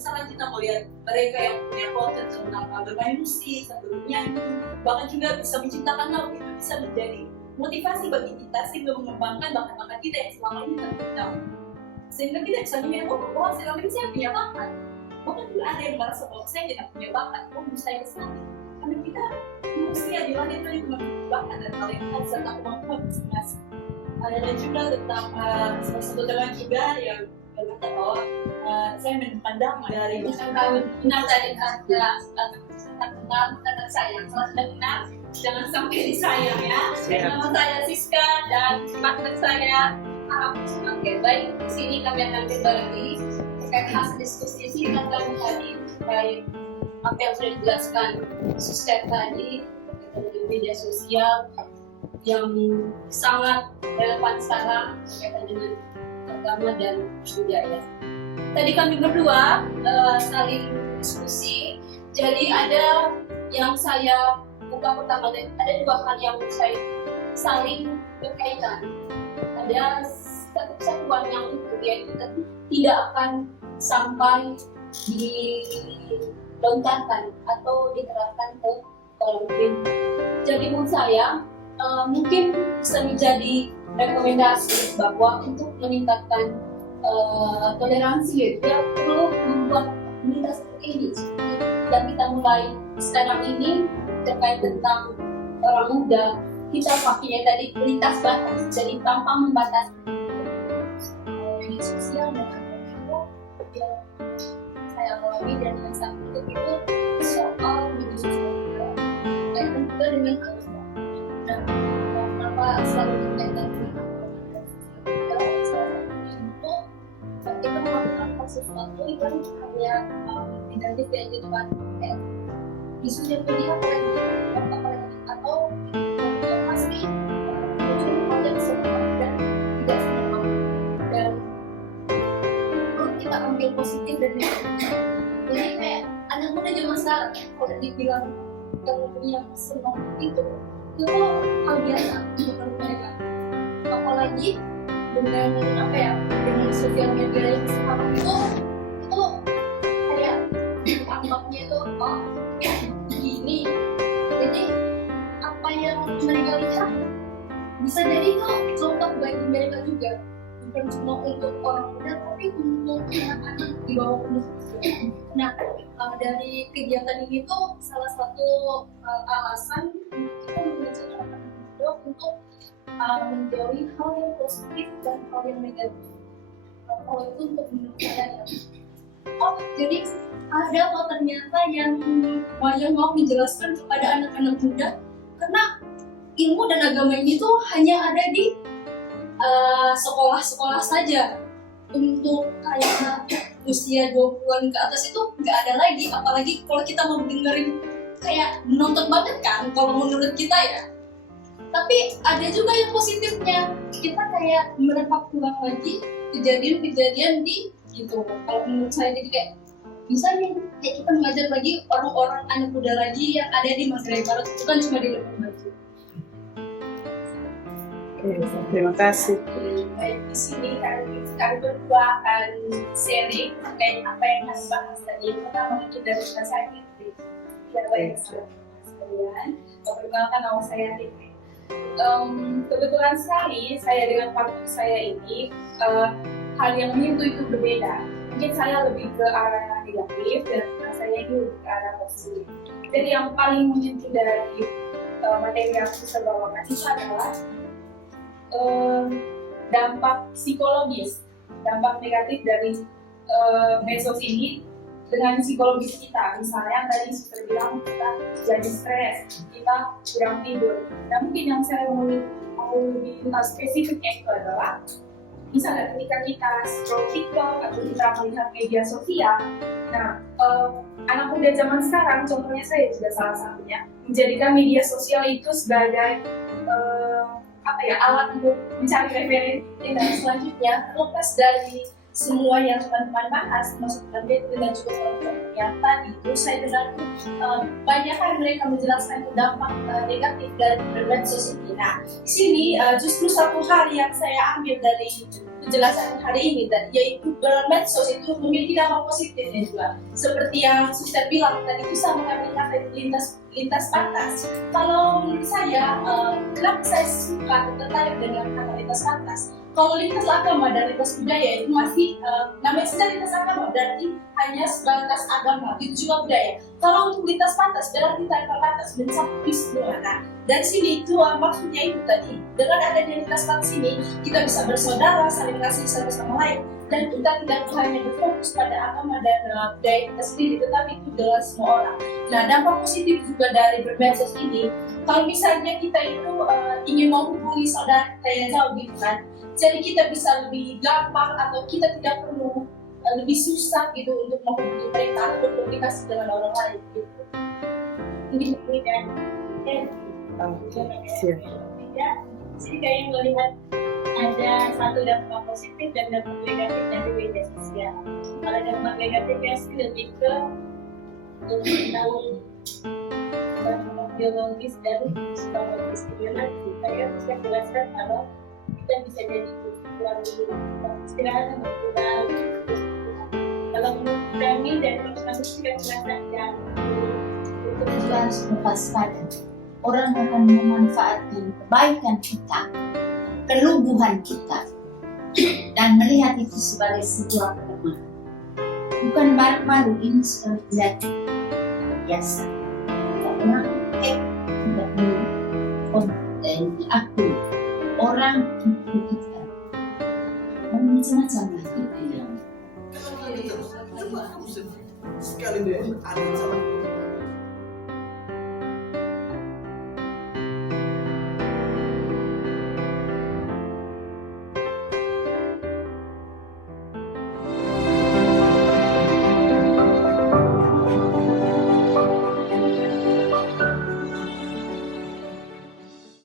misalnya kita melihat mereka yang punya konten tentang bermain musik, sambil bernyanyi, bahkan juga bisa menciptakan lagu, itu bisa menjadi motivasi bagi kita sehingga mengembangkan bakat-bakat kita yang selama ini terpendam. Sehingga kita bisa melihat, oh selama ini saya punya bakat. Bahkan juga ada yang merasa bahwa saya tidak punya bakat, saya kesana. Karena kita manusia di lahir itu memiliki bakat dan talenta serta kemampuan masing-masing. Dan juga tentang salah satu teman juga yang berkata bahwa saya memandang dari benar tadi kata saya benar, jangan sampai disayang ya. Nama saya Siska dan partner saya Oke, baik. Di sini kami akan berbagi terkait hasil diskusi singkat kami tadi terkait apa yang sudah dijelaskan Siska tadi tentang media sosial yang sangat relevan sekarang berkaitan dengan agama dan budaya. Tadi kami berdua saling diskusi. Jadi ada yang saya buka pertama, ada dua hal yang saya saling berkaitan. Ada satu kesatuan yang yaitu tidak akan sampai dilontarkan atau diterapkan ke kolom link. Jadi menurut saya mungkin bisa menjadi rekomendasi bahwa untuk meningkatkan toleransi ya perlu membuat komunitas seperti ini. Dan kita mulai sekarang ini terkait tentang orang muda, kita pakainya tadi lintas batas, jadi tanpa membatasi media sosial dan itu yang saya alami dan yang saya tutup itu soal media sosial kaitan juga dengan agama. Dan kenapa selalu berkaitan dengan media sosial? Salah satunya itu kita melakukan sesuatu yang hanya tidak gitu kan, di sosial media apalagi atau pasti hal yang serupa dan tidak sama, dan perlu kita ambil positif dan negatif. Jadi kayak anak muda zaman sekarang kalau dibilang yang senang itu hal biasa menurut mereka, apalagi dengan dengan sosial media yang sekarang itu kayak anggapnya itu gini. Jadi apa yang mereka lihat bisa jadi itu contoh bagi mereka juga, bukan cuma untuk orang muda tapi untuk anak-anak di bawah umur. Nah, dari kegiatan ini tuh salah satu alasan kita mengajak anak-anak muda untuk menjauhi hal yang positif dan hal yang negatif. Kalau itu untuk menurut saya. Jadi ada ternyata yang mau menjelaskan kepada anak-anak muda, karena ilmu dan agama ini tuh hanya ada di sekolah-sekolah saja. Untuk kayak usia 20-an ke atas itu nggak ada lagi, apalagi kalau kita mau dengerin kayak menonton banget kan kalau menurut kita ya. Tapi ada juga yang positifnya, kita kayak merepak ulang lagi kejadian-kejadian di gitu. Kalau menurut saya jadi kayak bisa nih kayak kita mengajar lagi orang-orang anak muda lagi yang ada di Manggarai Barat, bukan cuma di Lebak Maju. Terima kasih. Baik, di sini kami berdua akan sharing terkait apa yang kami bahas tadi. Pertama mungkin dari saya Fitri. Baik, sekalian. Perkenalkan nama saya Fitri. Kebetulan sekali saya dengan partner saya ini hal yang menyentuh itu berbeda. Mungkin saya lebih ke arah negatif dan saya ini lebih ke arah positif. Jadi yang paling menyentuh dari materi yang saya bawakan itu adalah dampak psikologis, dampak negatif dari medsos ini dengan psikologis kita. Misalnya tadi sudah bilang kita jadi stres, kita kurang tidur. Nah mungkin yang saya mau lebih spesifiknya itu adalah misalnya ketika kita scroll TikTok atau kita melihat media sosial, nah anak muda zaman sekarang, contohnya saya juga salah satunya, menjadikan media sosial itu sebagai alat untuk mencari referensi. Dan selanjutnya terlepas dari semua yang teman-teman bahas, termasuk Bang dan juga teman-teman yang tadi itu saya dengar banyak kan mereka menjelaskan dampak negatif dari bermedsos ini. Nah, di sini justru satu hal yang saya ambil dari penjelasan hari ini, yaitu bermedsos itu memiliki dampak positifnya juga. Seperti yang suster bilang tadi, itu sama kami kata lintas batas. Kalau menurut saya, kenapa saya suka tertarik dengan kata lintas batas? Kalau lintas agama dan lintas budaya itu masih namanya saja lintas agama, berarti hanya sebatas agama, itu juga budaya. Kalau untuk lintas batas berarti tanpa batas mencakup semua. Nah, dari sini itu maksudnya itu tadi, dengan adanya lintas batas ini kita bisa bersaudara, saling kasih satu sama lain, dan kita tidak hanya berfokus pada agama dan budaya kita sendiri, tetapi itu dengan semua orang. Nah, dampak positif juga dari bermedsos ini, kalau misalnya kita itu ingin menghubungi saudara kita yang jauh gitu kan, jadi kita bisa lebih gampang atau kita tidak perlu lebih susah gitu untuk menghubungi mereka atau berkomunikasi dengan orang lain gitu. Ini dan Siap. jadi kayak melihat ada satu dampak positif dan dampak negatif dari media sosial. Kalau dampak negatifnya sih lebih ke tentang dampak biologis dan psikologis. Gimana saya bisa jelaskan kalau kita bisa jadi kurang istirahat dan kurang. Kalau menurut kami dari masing-masing sudah jelaskan yang Kita juga harus berwaspada. Orang akan memanfaatkan kebaikan kita, keluguhan kita, dan melihat itu sebagai sebuah kelemahan. Bukan baru-baru ini sudah menjadi biasa. Karena tidak konten akun orang itu kita, dan macam-macam lagi. Sekali deh, ada salah.